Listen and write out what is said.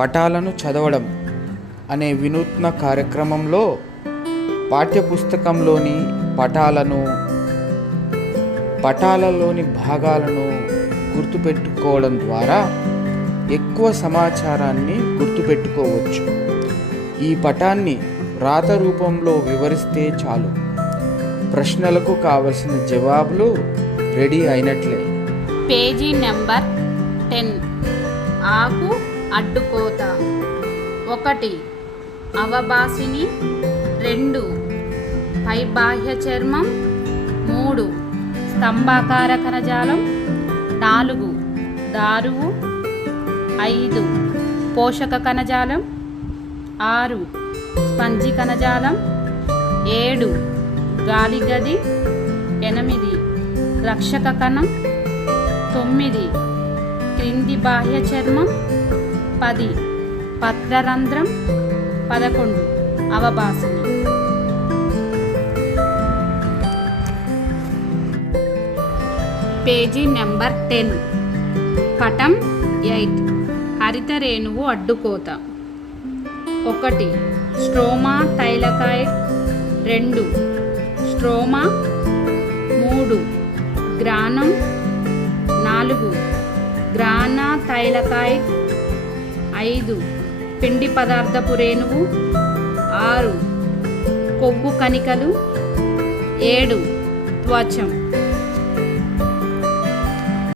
పటాలను చదవడం అనే వినూత్న కార్యక్రమంలో పాఠ్యపుస్తకంలోని పటాలలోని భాగాలను గుర్తుపెట్టుకోవడం ద్వారా ఎక్కువ సమాచారాన్ని గుర్తుపెట్టుకోవచ్చు. ఈ పటాన్ని రాత రూపంలో వివరిస్తే చాలు, ప్రశ్నలకు కావలసిన జవాబులు రెడీ అయినట్లే. Page number 10. ఆకు అడ్డుకోత. 1 అవబాసిని, 2 పైబాహ్య చర్మం, 3 స్తంభాకార కణజాలం, 4 దారువు, 5 పోషక కణజాలం, 6 స్పంజి కణజాలం, 7 గాలిగది, 8 రక్షక కణం, 9 క్రింది బాహ్య చర్మం, 10 పత్రరంధ్రం, 11 అవబాసిని. Page number 10. పటం 8. హరిత రేణువు అడ్డుకోత. 1 stroma thylakoid, 2 stroma, 3 granum, 4 గ్రానా thylakoid, 5 పిండి పదార్థపు రేణువు, 6 కొవ్వు కణికలు, 7 త్వచం.